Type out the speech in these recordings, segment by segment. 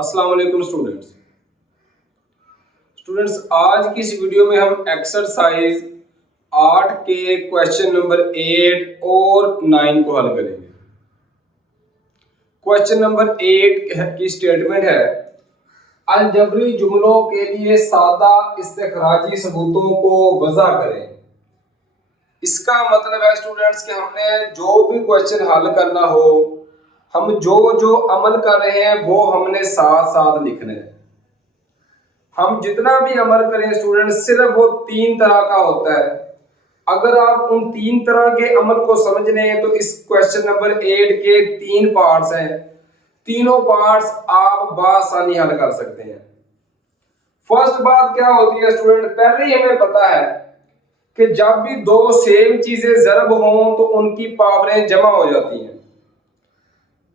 अस्सलाम वालेकुम स्टूडेंट्स, आज की इस वीडियो में हम एक्सरसाइज 8 के क्वेश्चन नंबर 8 और 9 को हल करेंगे। क्वेश्चन नंबर 8 की स्टेटमेंट है, अलजबरी जुमलों के लिए सादा इस्तिखराजी सबूतों को वज़ा करें। इसका मतलब है स्टूडेंट्स कि हमने जो भी क्वेश्चन हल करना हो, हम जो जो अमल कर रहे हैं वो हमने साथ साथ लिखना है। हम जितना भी अमल करें स्टूडेंट्स, सिर्फ वो 3 तरह का होता है। अगर आप उन 3 तरह के अमल को समझ लें तो इस क्वेश्चन नंबर 8 के 3 पार्ट्स हैं, तीनों पार्ट्स आप बआसानी हल कर सकते हैं। फर्स्ट बात क्या होती है स्टूडेंट, पहले ही हमें पता है कि जब भी दो सेम चीजें ज़रब हों तो उनकी पावरें जमा हो जाती हैं।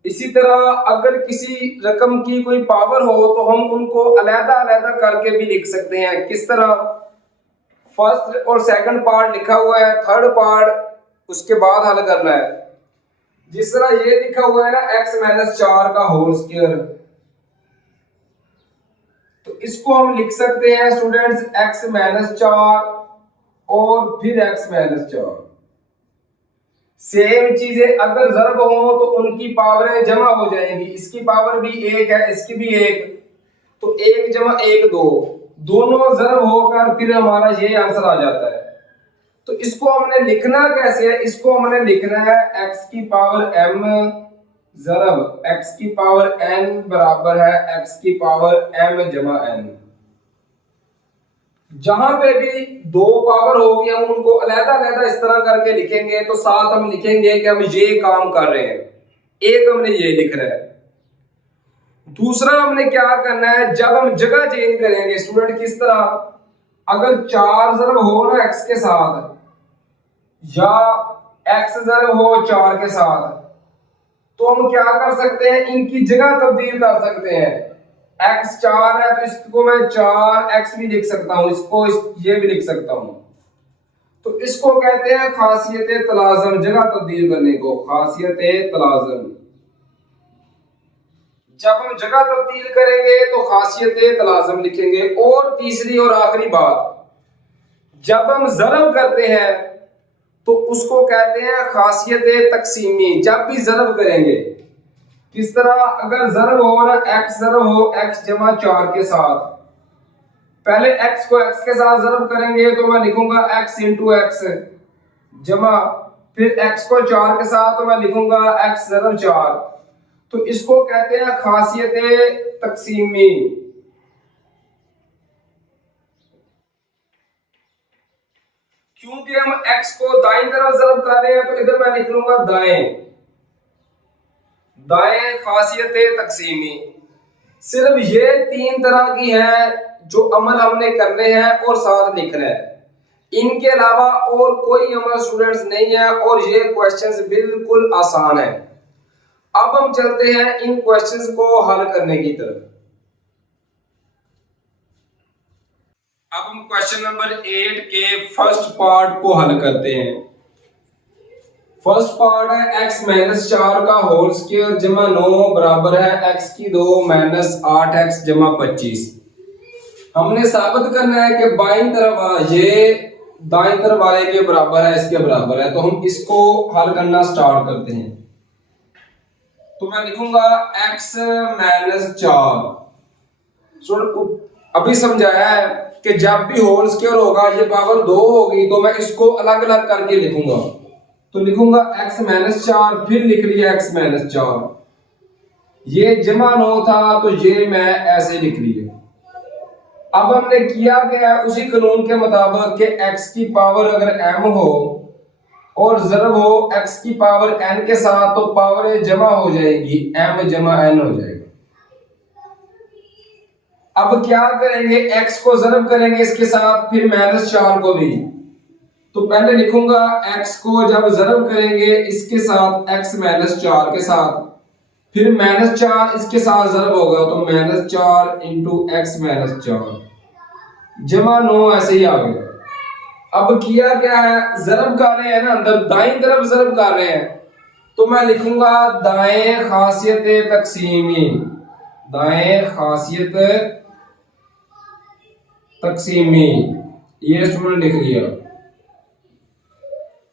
इसी तरह अगर किसी रकम की कोई पावर हो तो हम उनको अलग-अलग करके भी लिख सकते हैं। किस तरह? फर्स्ट और सेकंड पार्ट लिखा हुआ है, थर्ड पार्ट उसके बाद हल करना है। जिस तरह ये लिखा हुआ है ना, x-4 का होल स्क्वायर, तो इसको हम लिख सकते हैं स्टूडेंट्स x-4 और फिर x-4। सेम चीजें अगर ज़रब हो तो उनकी पावरें जमा हो जाएंगी। इसकी पावर भी 1 है, इसकी भी 1, तो 1 जमा 1 2, दोनों ज़रब होकर फिर हमारा ये आंसर आ जाता है। तो इसको हमने लिखना कैसे है? इसको हमने लिखना है x की पावर m ज़रब x की पावर n बराबर है x की पावर m जमा n। जहां पे भी 2 पावर होगी हम उनको अलग-अलग इस तरह करके लिखेंगे, तो साथ हम लिखेंगे कि हम ये काम कर रहे हैं। एक हमने ये लिख रहा है। दूसरा हमने क्या करना है, जब हम जगह चेंज करेंगे स्टूडेंट, किस तरह? अगर 4 ज़रब हो ना x के साथ, या x ज़रब हो 4 के साथ, तो हम क्या कर सकते हैं, इनकी जगह तब्दील कर सकते हैं। x 4 है तो इसको मैं 4x भी लिख सकता हूं, इसको ये भी लिख सकता हूं। तो इसको कहते हैं खासियत तलाज़म, जगह तब्दील करने को खासियत तलाज़म। जब हम जगह तब्दील करेंगे तो खासियत तलाज़म लिखेंगे। और तीसरी और आखिरी बात, जब हम ज़रब करते हैं तो उसको कहते हैं खासियत तकसीमी। जब भी ज़रब करेंगे, किस तरह? अगर ज़रब हो ना, x ज़रब हो x जमा 4 के साथ, पहले x को x के साथ ज़रब करेंगे तो मैं लिखूंगा x इंटू एक्स जमा, फिर x को 4 के साथ तो मैं लिखूंगा x ज़रब 4। तो इसको कहते हैं खासियत तकसीमी। क्योंकि हम x को दाईं तरफ ज़रब कर रहे हैं तो इधर मैं लिख लूंगा दाएं खासियत तकसीमी। सिर्फ ये 3 तरह की है जो अमल हमने करने हैं और साथ लिखना है। इनके अलावा और कोई अमल स्टूडेंट्स नहीं है और ये क्वेश्चंस बिल्कुल आसान है। अब हम चलते हैं इन क्वेश्चंस को हल करने की तरफ। अब हम क्वेश्चन नंबर 8 के फर्स्ट पार्ट को हल करते हैं। फर्स्ट पार्ट है x-4 का होल स्क्वायर जमा 9 बराबर है x की 2 माइनस 8x जमा 25। हमने साबित करना है कि बाईं तरफ ये दाईं तरफ वाले के बराबर है, इसके बराबर है। तो हम इसको हल करना स्टार्ट करते हैं। तो मैं लिखूंगा x-4। अभी समझाया है कि जब भी होल स्क्वायर होगा, ये पावर 2 होगी, तो मैं इसको अलग अलग करके लिखूंगा। तो लिखूंगा x-4, फिर लिख लिया x-4। ये जमा 9 था तो ये मैं ऐसे लिख लिया। अब हमने किया क्या है, उसी कानून के मुताबिक कि x की पावर अगर m हो और ज़रब हो x की पावर n के साथ, तो पावरें जमा हो जाएगी, m जमा n हो जाएगा। अब क्या करेंगे, x को ज़रब करेंगे इसके साथ, फिर -4 को भी। तो पहले लिखूंगा x को जब ज़रब करेंगे इसके साथ x-4 के साथ, फिर -4 इसके साथ ज़रब होगा, तो -4 इंटू x-4 जमा 9 ऐसे ही आ गया। अब किया क्या है, ज़रब कर रहे हैं ना, अंदर दाईं तरफ ज़रब कर रहे हैं, तो मैं लिखूंगा दाएं खासियत तकसीमी। दाएं खासियत तकसीमी, ये स्टूडेंट लिख लिया।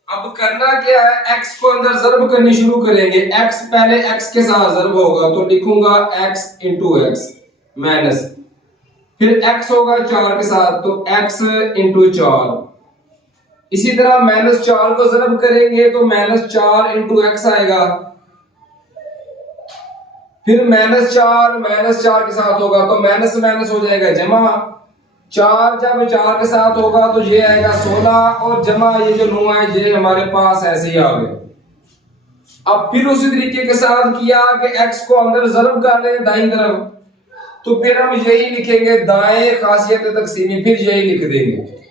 अब करना क्या है, x को अंदर ज़र्ब करनी शुरू करेंगे। x पहले x के साथ ज़र्ब होगा तो लिखूंगा x इंटू एक्स माइनस, फिर x होगा 4 के साथ तो x इंटू 4। इसी तरह -4 को ज़र्ब करेंगे तो -4 इंटू एक्स आएगा, फिर -4 के साथ होगा तो माइनस माइनस हो जाएगा जमा। 4 जब 4 के साथ होगा तो ये आएगा 16 और जमा ये जो 9 है ये हमारे पास ऐसे ही आ गए। अब फिर उसी तरीके के साथ किया कि x को अंदर ज़र्ब कर लें दाईं तरफ, तो फिर हम यही लिखेंगे दाएं खासियत तकसीमी, फिर यही लिख देंगे।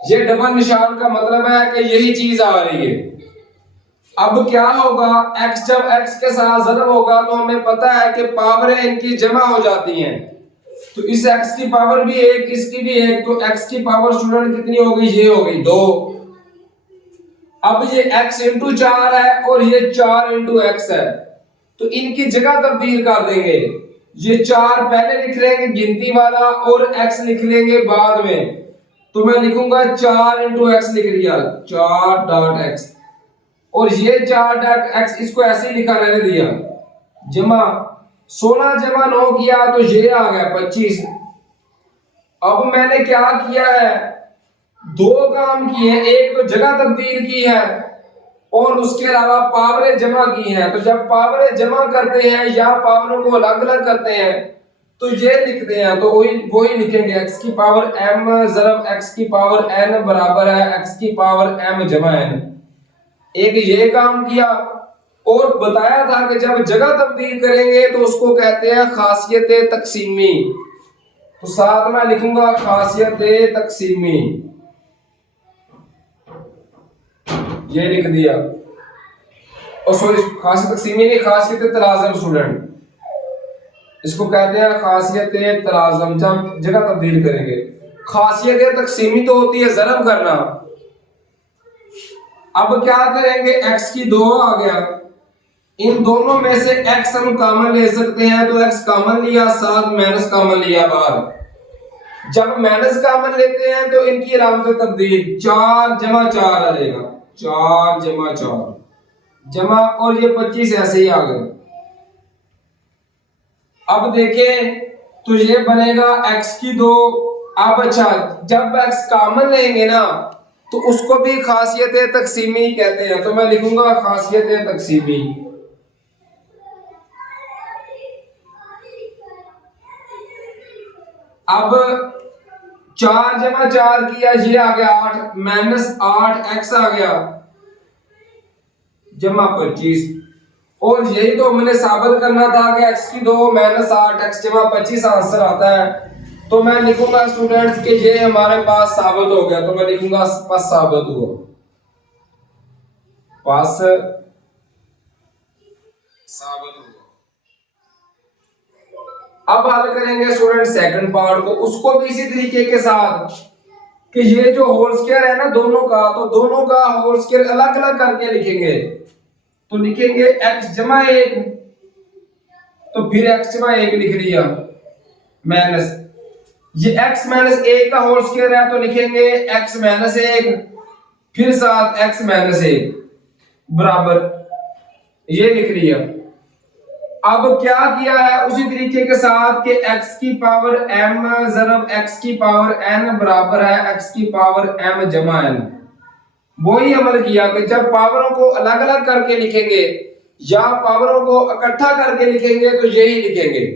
ये डबल निशान का मतलब है कि यही चीज आ रही है। अब क्या होगा, x जब x के साथ ज़र्ब होगा तो हमें पता है कि पावरें इनकी जमा हो जाती हैं, तो इस x की पावर भी 1 इसकी भी 1, तो x की पावर स्टूडेंट कितनी हो गई, ये हो गई 2। अब ये x इंटू 4 है और ये 4 इंटू एक्स है, तो इनकी जगह तब्दील कर देंगे। ये 4 पहले लिख लेंगे गिनती वाला और x लिख लेंगे बाद में, तो मैं लिखूंगा 4 इंटू एक्स लिख लिया 4 डॉट एक्स, और ये 4 डॉट एक्स इसको ऐसे ही लिखा रहने दिया जमा। 16 जमा 9 किया तो ये आ गया 25। अब मैंने क्या किया है, 2 काम किए हैं, एक तो जगह तब्दील की है और उसके अलावा पावरें जमा की हैं। तो जब पावरें जमा करते हैं या पावरों को अलग अलग करते हैं तो ये लिखते हैं, तो वही लिखेंगे x की पावर m ज़रब x की पावर n बराबर है x की पावर m जमा n। एक ये काम किया और बताया था कि जब जगह तब्दील करेंगे तो उसको कहते हैं खासियत तकसीमी, तो साथ में लिखूंगा खासियत तकसीमी, ये लिख दिया। और सॉरी खासियत तकसीमी नहीं, खासियत तराजम स्टूडेंट, इसको कहते हैं खासियत तराजम जब जगह तब्दील करेंगे। खासियत तकसीमी तो होती है ज़रब करना। अब क्या करेंगे, x की 2 आ गया, इन दोनों में से x हम कॉमन ले सकते हैं, तो x कॉमन लिया, साथ माइनस कॉमन लिया बाहर। जब माइनस कॉमन लेते हैं तो इनकी अलामत तब्दील 4 जमा 4 आ जाएगा, 4 जमा 4 जमा, और ये 25 ऐसे ही आ गए। अब देखें तो ये बनेगा x की 2। अब अच्छा, जब x कॉमन लेंगे ना तो उसको भी खासियत तकसीमी कहते हैं, तो मैं लिखूंगा खासियत तकसीमी। अब 4 जमा 4 किया, ये आ गया 8, -8 x आ गया जमा 25, और यही तो हमने साबित करना था कि x की 2 -8 x जमा 25 आंसर आता है। तो मैं लिखूंगा स्टूडेंट्स कि ये हमारे पास साबित हो गया, तो मैं लिखूंगा पास साबित हुआ, पास साबित हुआ। अब हल करेंगे स्टूडेंट सेकंड पार्ट को, उसको भी इसी तरीके के साथ कि ये जो होल स्क्वायर है ना दोनों का, तो दोनों का होल स्क्वायर अलग अलग करके लिखेंगे। तो लिखेंगे x जमा 1, तो फिर x जमा 1 लिख लिया, माइनस ये x माइनस 1 का होल स्क्वायर है तो लिखेंगे x माइनस 1, फिर साथ x माइनस 1 बराबर, ये लिख लिया। अब क्या किया है, उसी तरीके के साथ कि x की पावर m ज़रब x की पावर n बराबर है x की पावर m जमा n, वही अमल किया कि जब पावरों को अलग अलग करके लिखेंगे या पावरों को इकट्ठा करके लिखेंगे तो यही लिखेंगे।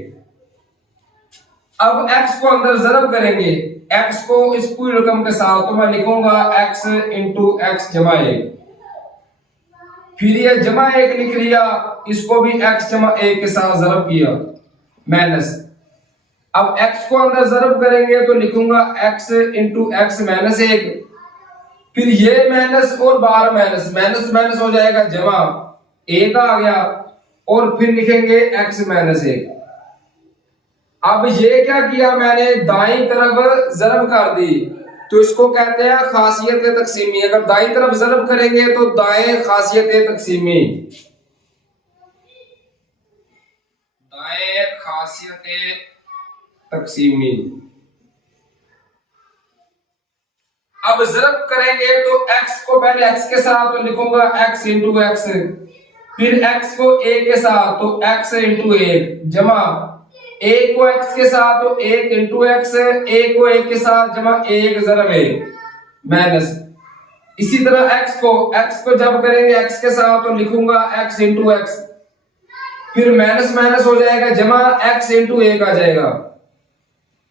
अब x को अंदर ज़रब करेंगे, x को इस पूरी रकम के साथ, तो मैं लिखूंगा x इंटू एक्स जमा 1, फिर ये जमा 1 लिख लिया, इसको भी x जमा 1 के साथ ज़रब किया माइनस। अब x को अंदर ज़रब करेंगे तो लिखूंगा x इंटू एक्स माइनस 1, फिर ये माइनस और बाहर माइनस, माइनस माइनस हो जाएगा जमा 1 आ गया, और फिर लिखेंगे x माइनस 1। अब ये क्या किया मैंने, दाईं तरफ ज़रब कर दी, तो इसको कहते हैं खासियत तकसीमी। अगर दाईं तरफ ज़रब करेंगे तो दाएं खासियत तकसीमी, दाएं खासियत तकसीमी। अब ज़रब करेंगे तो x को पहले x के साथ तो लिखूंगा x इंटू एक्स, फिर x को a के साथ तो x इंटू एक, जमा a को x के साथ तो 1 इंटू एक्स, a को 1 के साथ जमा 1 ज़रब 1 माइनस। इसी तरह x को जब करेंगे x के साथ तो लिखूंगा x इंटू एक्स, फिर माइनस माइनस हो जाएगा, जमा x इंटू 1 आ जाएगा,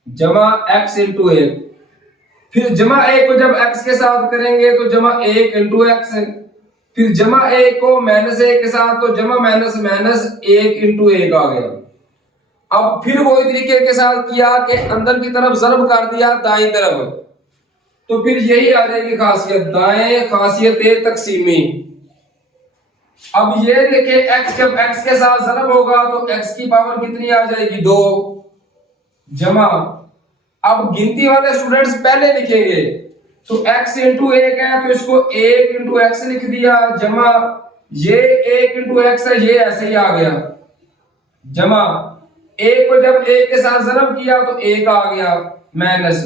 जमा x इंटू 1, फिर जमा 1 को जब x के साथ करेंगे तो जमा 1 इंटू एक्स, फिर जमा 1 को माइनस 1 के साथ तो जमा माइनस माइनस 1 इंटू 1 आ गया। अब फिर वही तरीके के साथ किया कि अंदर की तरफ ज़रब कर दिया दाईं तरफ, तो फिर यही आ जाएगी खासियत, दाएं खासियत तकसीमी। अब ये देखिए x जब x के साथ ज़रब होगा तो x की पावर कितनी आ जाएगी 2, जमा अब गिनती वाले स्टूडेंट्स पहले लिखेंगे तो x इंटू 1 है तो इसको 1 इंटू एक्स लिख दिया, जमा ये 1 इंटू एक्स है, ये ऐसे ही आ गया, जमा 1 को जब 1 के साथ ज़रब किया तो 1 आ गया, माइनस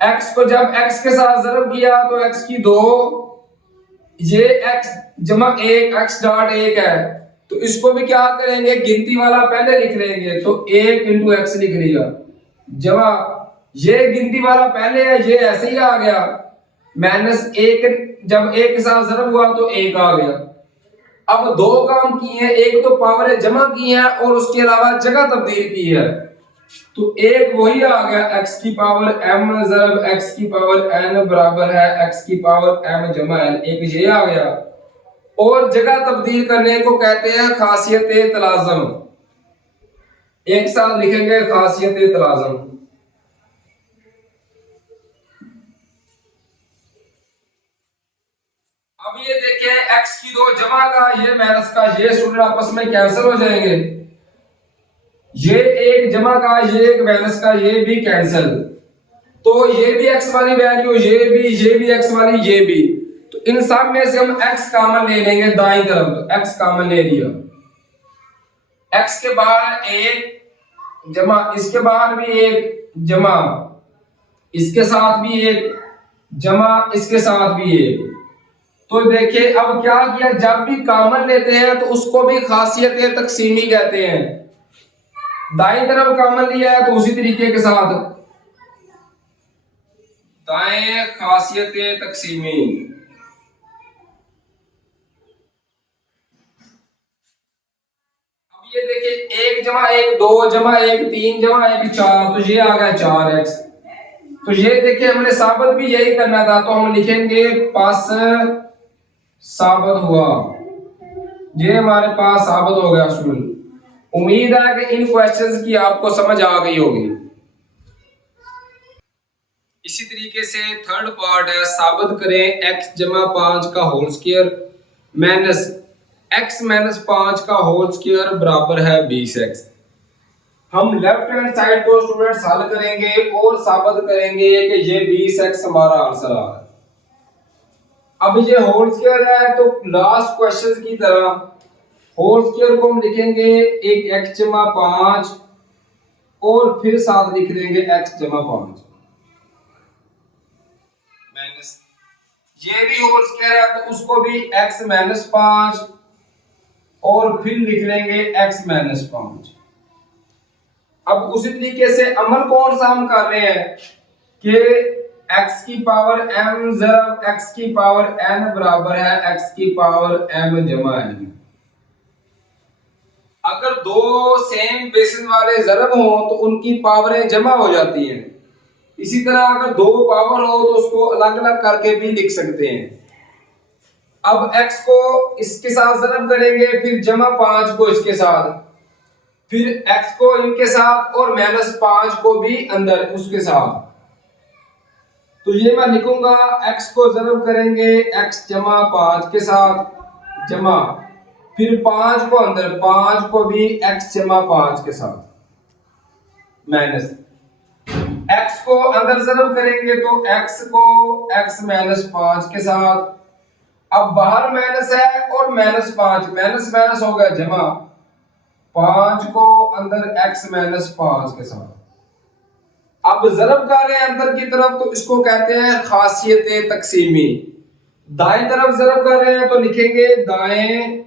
x को जब x के साथ ज़रब किया तो x की 2, ये x जमा 1 x डॉट 1 है तो इसको भी क्या करेंगे गिनती वाला पहले लिख लेंगे तो 1 इंटू एक्स लिख लिया, जमा ये गिनती वाला पहले है ये ऐसे ही आ गया, माइनस 1 जब 1 के साथ ज़रब हुआ तो 1 आ गया। अब दो काम किए हैं, एक तो पावर जमा की है और उसके अलावा जगह तब्दील की है, तो एक वही आ गया x की पावर m ज़रब x की पावर n बराबर है x की पावर m जमा n, एक ये आ गया। और जगह तब्दील करने को कहते हैं खासियत तलाज़म, एक साथ लिखेंगे खासियत तलाज़म। अब ये देखें x की 2 जमा का ये माइनस का ये स्टूडेंट आपस में कैंसिल हो जाएंगे, ये एक जमा का ये एक माइनस का ये भी कैंसिल, तो ये भी x वाली वैल्यू, ये भी x वाली, ये भी, तो इन सब में से हम x कॉमन ले लेंगे दाईं तरफ, तो x कॉमन ले लिया, x के बाहर 1 जमा इसके बाहर भी 1 जमा इसके साथ भी 1 जमा इसके साथ भी 1। तो देखिए अब क्या किया, जब भी कॉमन लेते हैं तो उसको भी खासियत तकसीमी कहते हैं, दाईं तरफ कॉमन लिया है तो उसी तरीके के साथ दाएं खासियत तकसीमी। अब ये देखिए 1 जमा 1 2 जमा 1 3 जमा 1 4, तो ये आ गया 4x। तो ये देखिए हमने साबित भी यही करना था, तो हम लिखेंगे पास साबित हुआ, ये हमारे पास साबित हो गया स्टूडेंट। उम्मीद है कि इन क्वेश्चंस की आपको समझ आ गई होगी। इसी तरीके से थर्ड पार्ट है, साबित करें x जमा 5 का whole square minus x minus 5 का होल स्क्वायर बराबर है 20x। हम लेफ्ट हैंड साइड को स्टूडेंट्स हल करेंगे और साबित करेंगे कि ये 20x हमारा आंसर आ रहा है। अब ये होल स्क्वायर है तो लास्ट क्वेश्चन की तरह होल स्क्वायर को हम लिखेंगे एक x जमा 5 और फिर साथ लिख देंगे x जमा 5 माइनस, ये भी होल स्क्वायर है तो उसको भी x माइनस 5 और फिर लिख लेंगे x माइनस 5। अब उसी तरीके से अमल कौन सा हम कर रहे हैं कि x की पावर m ज़रब x की पावर n बराबर है x की पावर m जमा n। अगर दो सेम बेसिस वाले ज़रब हो तो उनकी पावरें जमा हो जाती हैं, इसी तरह अगर दो पावर हो तो उसको अलग अलग करके भी लिख सकते हैं। अब x को इसके साथ ज़रब करेंगे, फिर जमा 5 को इसके साथ, फिर x को इनके साथ और माइनस 5 को भी अंदर उसके साथ, तो ये मैं लिखूंगा x को ज़रब करेंगे x जमा 5 के साथ जमा फिर 5 को अंदर 5 को भी x जमा 5 के साथ माइनस, x को अंदर ज़रब करेंगे तो x को x माइनस 5 के साथ, अब बाहर माइनस है और माइनस 5 माइनस माइनस हो गया जमा 5 को अंदर x माइनस 5 के साथ। अब जरब कर रहे हैं अंदर की तरफ, तो इसको कहते हैं खासियत तकसीमी। दाएं तरफ जरब कर रहे हैं तो लिखेंगे दाएं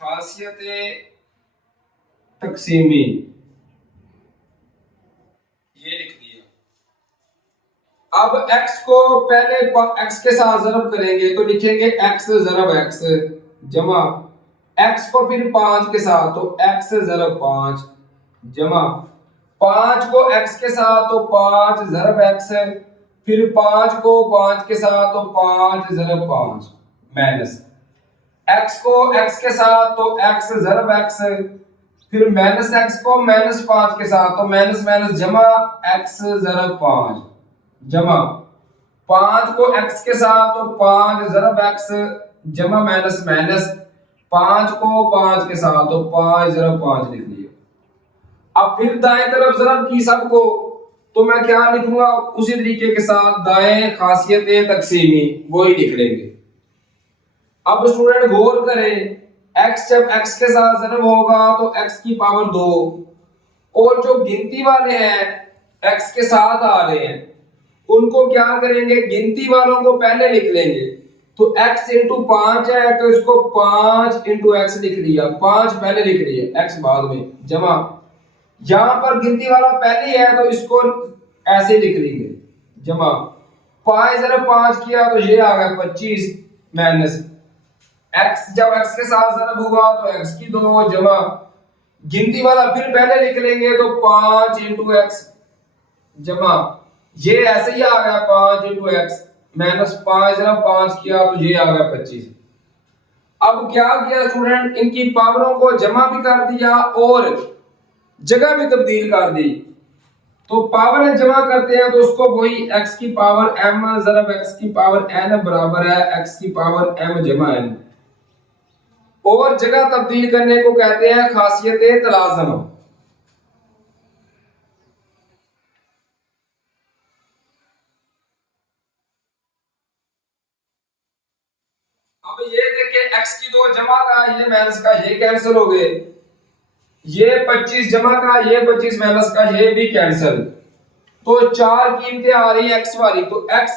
खासियत तकसीमी, ये लिख दिया। अब x को पहले x के साथ जरब करेंगे तो लिखेंगे x जरब x जमा x को फिर 5 के साथ तो x जरब 5 जमा 5 को x के साथ तो 5 जरब x, फिर 5 को 5 के साथ तो 5 जरब 5 माइनस x को x के साथ तो x जरब x, फिर माइनस x को माइनस 5 के साथ तो माइनस माइनस जमा x जरब 5 जमा 5 को x के साथ तो 5 जरब x जमा माइनस माइनस 5 को 5 के साथ तो 5 जरब 5 लिख लिया। अब फिर दाएं तरफ जरब की सबको, तो मैं क्या लिखूंगा उसी तरीके के साथ दाएं खासियत तकसीमी वही लिख लेंगे। अब स्टूडेंट गौर करें, x जब x के साथ जरब होगा तो x की पावर 2, और जो गिनती वाले हैं x के साथ आ रहे हैं उनको क्या करेंगे, गिनती वालों को पहले लिख लेंगे। तो x इंटू 5 है तो इसको 5 इंटू एक्स लिख लिया, 5 पहले लिख लिया x बाद में जमा, यहां पर गिनती वाला पहले है तो इसको ऐसे लिख लेंगे जमा 5 जरब 5 किया तो ये आ गया 25 माइनस x जब x के साथ जरब हुआ तो x की 2 जमा गिनती वाला फिर पहले लिख लेंगे तो 5 इंटू एक्स जमा ये ऐसे ही आ गया 5 इंटू एक्स माइनस 5 जरा 5 किया तो ये आ गया 25। अब क्या किया स्टूडेंट, इनकी पावरों को जमा भी कर दिया और जगह भी तब्दील कर दी। तो पावर जमा करते हैं तो उसको वही x की पावर m जरब x की पावर n बराबर है x की पावर m जमा n, और जगह तब्दील करने को कहते हैं खासियत तलाज़म। अब ये देखिए x की 2 जमा का ये माइनस का ये कैंसिल हो गए, ये 25 जमा का ये 25 माइनस का ये भी कैंसिल। तो चार कीमतें आ रही है x वाली, तो x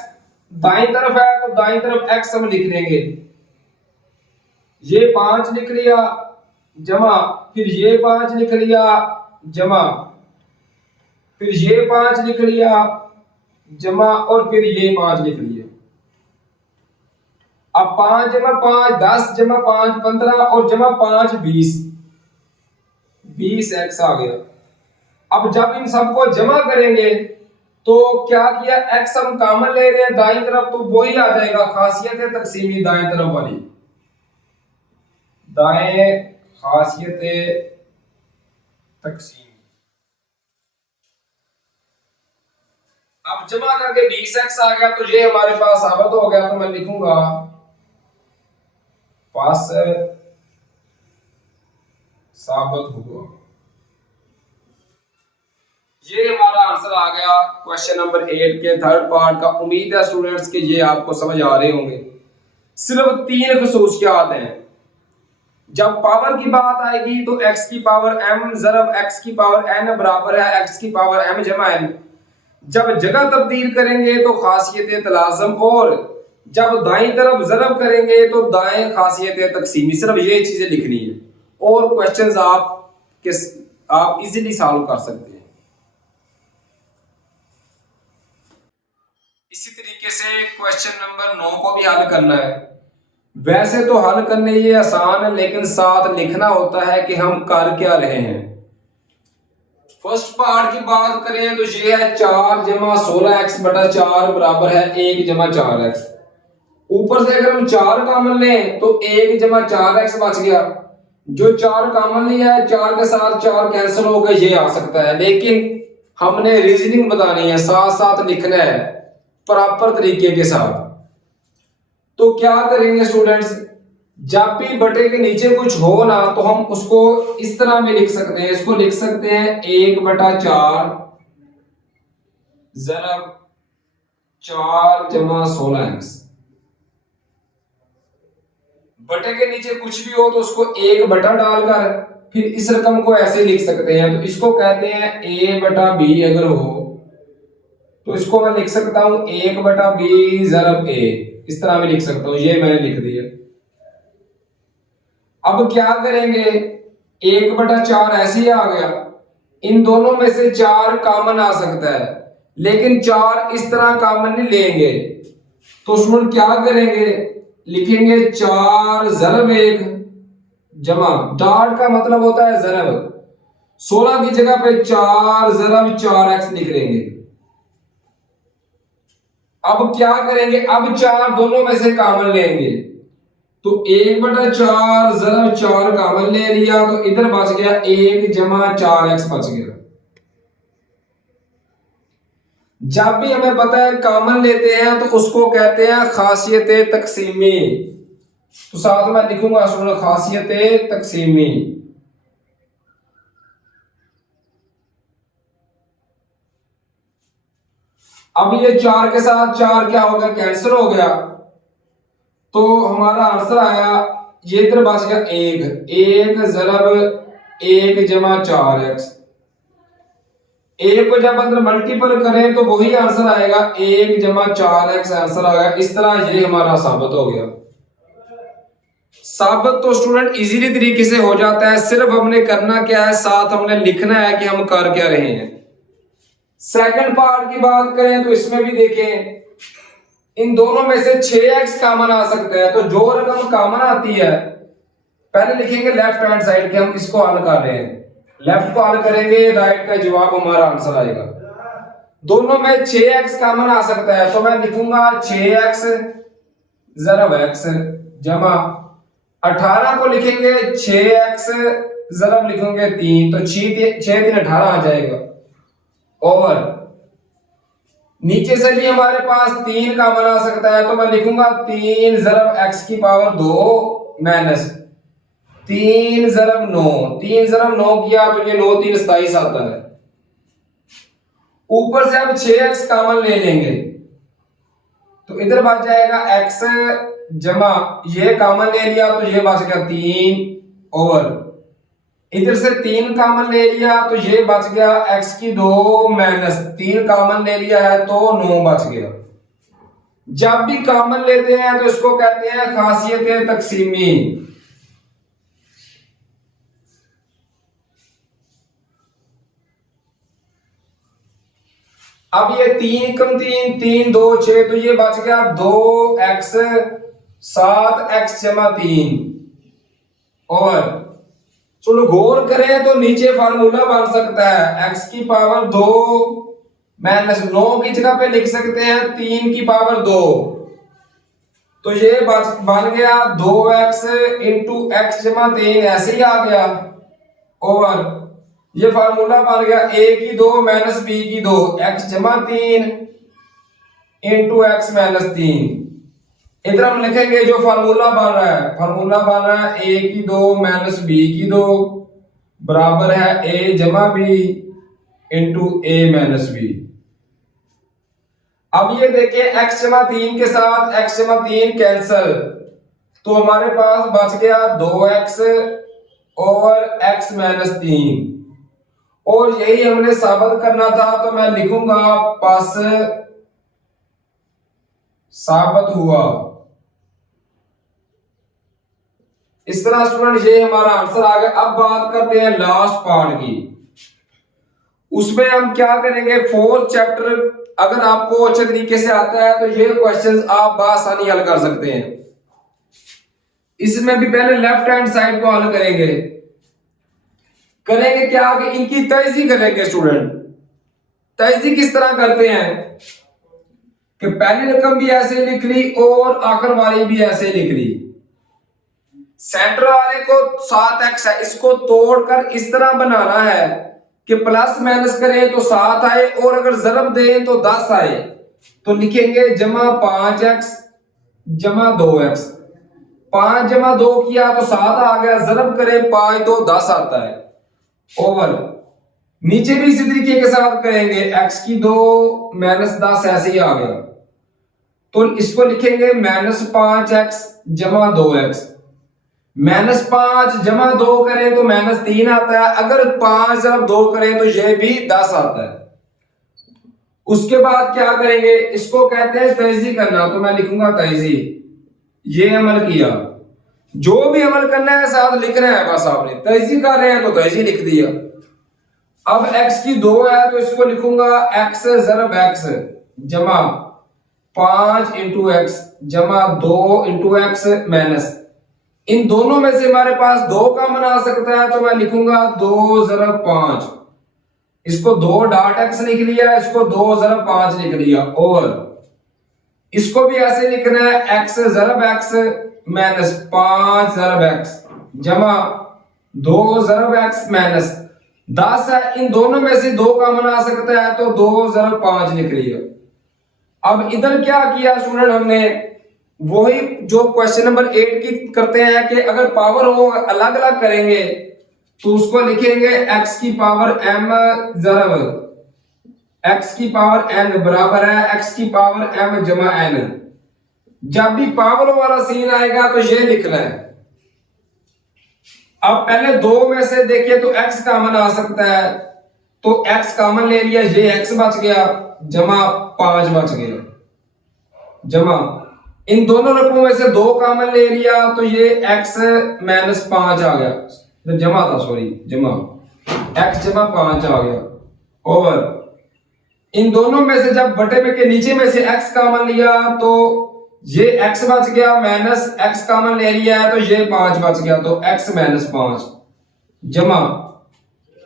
दाईं तरफ है तो दाईं तरफ x हम लिख लेंगे, ये 5 लिख लिया जमा, फिर ये 5 लिख लिया जमा, फिर ये 5 लिख लिया जमा, और फिर ये 5 लिख लिया। अब 5 जमा 5 10 जमा 5 15 और जमा 5 20 20x आ गया। अब जब इन सबको जमा करेंगे तो क्या किया, x हम कॉमन ले रहे हैं दाईं तरफ तो वही आ जाएगा खासियत तकसीमी दाएं तरफ वाली, दाएं खासियत तकसीमी। अब जमा करके 20x आ गया तो ये हमारे पास साबित हो गया, तो मैं लिखूंगा पास साबित हुआ। ये हमारा आंसर आ गया क्वेश्चन नंबर 8 के थर्ड पार्ट का। उम्मीद है स्टूडेंट्स के ये आपको समझ आ रहे होंगे। सिर्फ 3 खसूसियात हैं। जब पावर की बात आएगी तो x की पावर m जरब x की पावर n बराबर है x की पावर m जमा n। जब जगह तब्दील करेंगे तो खासियत तलाज़म, और जब दाईं तरफ जरब करेंगे तो दाएं खासियत तकसीमी। सिर्फ ये चीजें लिखनी है और क्वेश्चंस आप इजीली सॉल्व कर सकते हैं। इसी तरीके से क्वेश्चन नंबर 9 को भी हल करना है। वैसे तो हल करने ये आसान है, लेकिन साथ लिखना होता है कि हम कर क्या रहे हैं। फर्स्ट पार्ट की बात करें तो ये है 4 जमा 16x बटा 4 बराबर है 1 जमा 4x। ऊपर से अगर हम 4 कॉमन लें तो 1 जमा 4x बच गया। जो 4 कॉमन लिया है 4 के साथ 4 कैंसिल हो गए, ये आ सकता है, लेकिन हमने रीजनिंग बतानी है, साथ साथ लिखना है प्रॉपर तरीके के साथ। तो क्या करेंगे स्टूडेंट्स, जब भी बटे के नीचे कुछ हो ना तो हम उसको इस तरह में लिख सकते हैं। इसको लिख सकते हैं 1 बटा 4 जरब 4 जमा 16x बटे के नीचे कुछ भी हो तो उसको एक बटा डालकर फिर इस रकम को ऐसे लिख सकते हैं। तो इसको कहते हैं a बटा b अगर हो तो इसको मैं लिख सकता हूं 1 बटा b ज़रब a, इस तरह भी लिख सकता हूं। ये मैंने लिख दिया। अब क्या करेंगे, 1 बटा 4 ऐसे ही आ गया। इन दोनों में से 4 कॉमन आ सकता है, लेकिन 4 इस तरह कॉमन नहीं लेंगे। तो उसमें क्या करेंगे, लिखेंगे 4 ज़रब 1 जमा, डॉट का मतलब होता है ज़रब, 16 की जगह पे 4 ज़रब 4x लिख लेंगे। अब क्या करेंगे, अब 4 दोनों में से कॉमन लेंगे। तो 1 बटा 4 ज़रब 4 कॉमन ले लिया, तो इधर बच गया 1 जमा 4x बच गया। जब भी हमें पता है कॉमन लेते हैं तो उसको कहते हैं खासियत तकसीमी। तो साथ में लिखूंगा सुनो, खासियत तकसीमी। अब ये 4 के साथ 4 क्या हो गया, कैंसिल हो गया। तो हमारा आंसर आया, ये इधर बच गया 1 ज़रब 1 जमा 4x। एक को जब अंदर मल्टीपल करें तो वही आंसर आएगा, 1 जमा 4x आंसर आएगा। इस तरह ये हमारा साबित हो गया। साबित तो स्टूडेंट इजीली तरीके से हो जाता है, सिर्फ हमने करना क्या है, साथ हमने लिखना है कि हम कर क्या रहे हैं। सेकंड पार्ट की बात करें तो इसमें भी देखें, इन दोनों में से 6x कॉमन आ सकता है। तो जो रकम कॉमन आती है पहले लिखेंगे लेफ्ट हैंड साइड के, हम इसको हल कर रहे हैं, लेफ्ट को हल करेंगे, राइट का जवाब हमारा आंसर आएगा। दोनों में 6x कॉमन आ सकता है, तो मैं लिखूंगा 6x ज़रब x जमा 18 को लिखेंगे 6x ज़रब लिखेंगे 3, तो 6 3 18 आ जाएगा। और नीचे से भी हमारे पास 3 कॉमन आ सकता है, तो मैं लिखूंगा 3 ज़रब x की पावर 2 माइनस 3 ज़रब 9। 3 ज़रब 9 किया तो ये 9 3 27 आता है। ऊपर से अब 6x कॉमन ले लेंगे, तो इधर बच जाएगा x जमा, ये कॉमन ले लिया तो ये बच गया 3, और इधर से 3 कॉमन ले लिया तो ये बच गया x की 2 माइनस 3 कॉमन ले लिया है तो 9 बच गया। जब भी कॉमन लेते हैं तो इसको कहते हैं खासियत तकसीमी। अब ये 3 कम 3 3 2 6, तो ये बच गया 2x 7x जमा 3। और चलो गौर करें तो नीचे फार्मूला बन सकता है, x की पावर 2 माइनस 9 की जगह पे लिख सकते हैं 3 की पावर 2। तो ये बन गया 2x इंटू x जमा 3, ऐसे ही आ गया। और ये फार्मूला बन गया a की 2 माइनस b की 2, x जमा 3 इंटू x माइनस 3। इधर हम लिखेंगे जो फार्मूला बन रहा है, फार्मूला बन रहा है a की 2 माइनस b की 2 बराबर है a जमा b into a minus b। अब ये देखिए x जमा 3 के साथ x जमा 3 कैंसल, तो हमारे पास बच गया 2x और x माइनस 3। और यही हमने साबित करना था, तो मैं लिखूंगा पास साबित हुआ। इस तरह स्टूडेंट ये हमारा आंसर आ गया। अब बात करते हैं लास्ट पार्ट की। उसमें हम क्या करेंगे, 4th चैप्टर अगर आपको अच्छे तरीके से आता है तो ये क्वेश्चंस आप बआसानी हल कर सकते हैं। इसमें भी पहले लेफ्ट हैंड साइड को हल करेंगे क्या कि इनकी तैजी करेंगे। स्टूडेंट तैजी किस तरह करते हैं कि पहली रकम भी ऐसे लिख ली और आखिर वाली भी ऐसे लिख ली। सेंटर वाले को 7x है, इसको तोड़कर इस तरह बनाना है कि प्लस माइनस करें तो 7 आए और अगर जरब दें तो 10 आए। तो लिखेंगे जमा 5x जमा 2x। 5 जमा 2 किया तो 7 आ गया, जरब करें 5 तो 10 आता है। ओवर नीचे भी इसी तरीके के साथ करेंगे, x की 2 माइनस 10 ऐसे ही आ गया। तो इसको लिखेंगे माइनस 5x जमा 2x। -5 जमा 2 करें तो -3 आता है। अगर 5 जब 2 करें तो ये भी 10 आता है। उसके बाद क्या करेंगे, इसको कहते हैं तैजी करना, तो मैं लिखूंगा तैजी। ये अमल किया, जो भी अमल करना है साथ लिखना है, बस आपने तैजी कर रहे हैं तो तैजी लिख दिया। अब x की 2 है तो इसको लिखूंगा x ज़रब x जमा 5 इंटू एक्स जमा 2 इंटू एक्स माइनस, इन दोनों में से हमारे पास 2 कॉमन आ सकता है तो मैं लिखूंगा 2 ज़रब 5, इसको 2 डॉट एक्स लिख लिया, इसको 2 ज़रब 5 लिख लिया, और इसको भी ऐसे लिखना है x ज़रब x माइनस 5 ज़रब x जमा 2 ज़रब x माइनस 10 है। इन दोनों में से 2 कॉमन आ सकता है तो 2 ज़रब 5 लिख लिया। अब इधर क्या किया स्टूडेंट, हमने वही जो क्वेश्चन नंबर 8 की करते हैं कि अगर पावर हो अलग अलग करेंगे तो उसको लिखेंगे x की पावर m ज़रब x की पावर n बराबर है x की पावर m जमा n। जब भी पावर वाला सीन आएगा तो ये लिखना है। अब पहले 2 में से देखिए तो x कॉमन आ सकता है, तो x कॉमन ले लिया, ये x बच गया जमा 5 बच गया, जमा इन दोनों रकमों में से 2 कॉमन ले लिया तो ये x माइनस 5 आ गया, जमा था सॉरी, जमा x जमा 5 आ गया, और इन दोनों में से जब बटे में के नीचे में से x कॉमन लिया तो ये x बच गया, माइनस x कॉमन ले लिया है तो ये 5 बच गया, तो x माइनस 5 जमा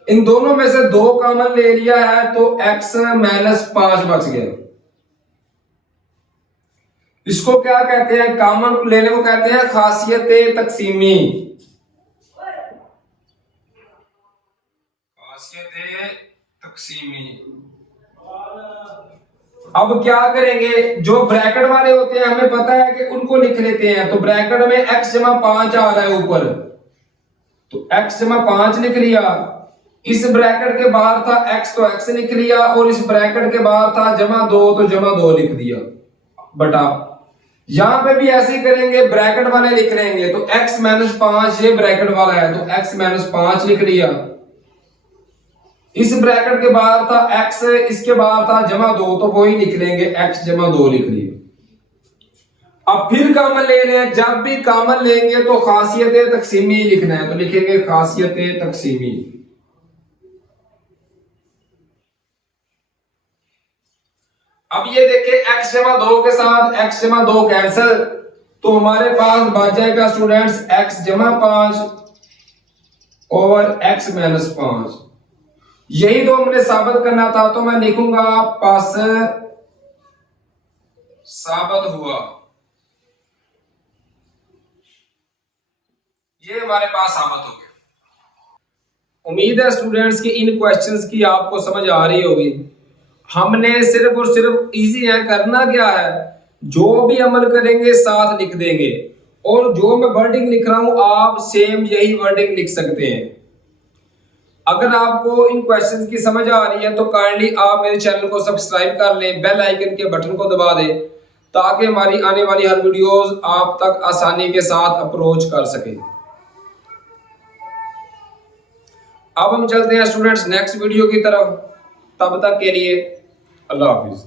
इन दोनों में से 2 कॉमन ले लिया है तो x माइनस 5 बच गया। इसको क्या कहते हैं, कॉमन लेने को कहते हैं खासियत तकसीमी। खासियत तकसीमी। अब क्या करेंगे, जो ब्रैकेट वाले होते हैं हमें पता है कि उनको लिख लेते हैं, तो ब्रैकेट में x जमा 5 आ रहा है ऊपर, तो x जमा 5 लिख लिया, इस ब्रैकेट के बाहर था x तो x लिख लिया, और इस ब्रैकेट के बाहर था जमा 2 तो जमा 2 लिख दिया बटा। यहां पे भी ऐसे ही करेंगे, ब्रैकेट वाले लिख लेंगे, तो x माइनस 5 ये ब्रैकेट वाला है तो x माइनस 5 लिख लिया, इस ब्रैकेट के बाहर था x, इसके बाहर था जमा 2 तो वही लिख लेंगे x जमा 2 लिख लिया। अब फिर कॉमन ले रहे हैं, जब भी कॉमन लेंगे तो खासियत तकसीमी लिखना है, तो लिखेंगे खासियत तकसीमी। अब ये देखिए x जमा 2 के साथ x जमा 2 कैंसिल, तो हमारे पास बच जाएगा स्टूडेंट्स x जमा 5 और x माइनस 5। यही तो हमने साबित करना था, तो मैं लिखूंगा पास साबित हुआ। ये हमारे पास साबित हो गया। उम्मीद है स्टूडेंट्स की इन क्वेश्चंस की आपको समझ आ रही होगी। हमने सिर्फ और सिर्फ इजी है, करना क्या है, जो भी अमल करेंगे साथ लिख देंगे, और जो मैं वर्डिंग लिख रहा हूं आप सेम यही वर्डिंग लिख सकते हैं। अगर आपको इन क्वेश्चंस की समझ आ रही है तो काइंडली आप मेरे चैनल को सब्सक्राइब कर लें, बेल आइकन के बटन को दबा दें, ताकि हमारी आने वाली हर वीडियोस आप तक आसानी के साथ अप्रोच कर सके। अब हम चलते हैं स्टूडेंट्स नेक्स्ट वीडियो की तरफ, तब तक के लिए अल्लाह हाफिज।